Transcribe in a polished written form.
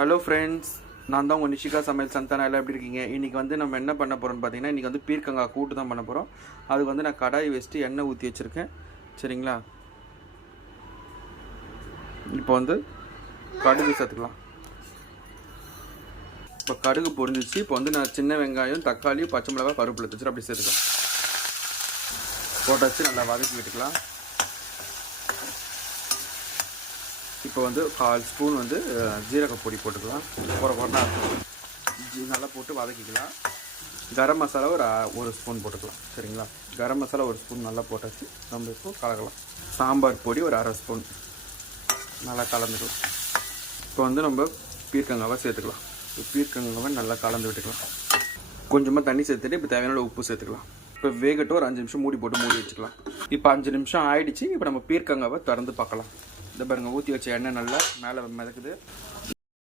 Hello friends, நான் தான் உங்கள் நிஷிகா சமையல் சந்தானா. எல்லாம் எப்படி இருக்கீங்க? இன்றைக்கி வந்து நம்ம என்ன பண்ண போகிறோம்னு பார்த்தீங்கன்னா, இன்றைக்கி வந்து பீர்க்கங்காய் கூட்டு தான் பண்ண போகிறோம். அதுக்கு வந்து நான் கடாய் வச்சுட்டு எண்ணெய் ஊற்றி வச்சுருக்கேன். சரிங்களா? இப்போ வந்து கடுகு சேர்த்துக்கலாம். இப்போ கடுகு பொரிஞ்சிச்சு. இப்போ வந்து நான் சின்ன வெங்காயம், தக்காளி, பச்சை மிளகாய், கருவேப்பிலை வச்சுட்டு அப்படி சேர்த்துக்கலாம். போட்டாச்சு நல்லா வதக்கி விட்டுக்கலாம். இப்போ வந்து 1/4 ஸ்பூன் வந்து ஜீரக பொடி போட்டுக்கலாம். குறைனா நல்லா போட்டு வதக்கிக்கலாம். கரம் மசாலா ஒரு ஸ்பூன் போட்டுக்கலாம். சரிங்களா? கரம் மசாலா ஒரு ஸ்பூன் நல்லா போட்டாச்சு. நம்ம இப்போ கலக்கலாம். சாம்பார் பொடி ஒரு 1/2 ஸ்பூன் நல்லா கலந்துக்கலாம். இப்போ வந்து நம்ம பீர்க்கங்காவை சேர்த்துக்கலாம். பீர்க்கங்காவை நல்லா கலந்து விட்டுக்கலாம். கொஞ்சமாக தண்ணி சேர்த்துட்டு இப்போ தேவையான உப்பு சேர்த்துக்கலாம். இப்போ வேகட்டும். ஒரு 5 நிமிஷம் மூடி போட்டு மூடி வச்சுக்கலாம். இப்போ 5 நிமிஷம் ஆயிடுச்சு. இப்போ நம்ம பீர்க்கங்காவை திறந்து பார்க்கலாம். இந்த பாருங்கள், ஊற்றி வச்ச எண்ணெய் நல்லா மேலே மிதக்குது.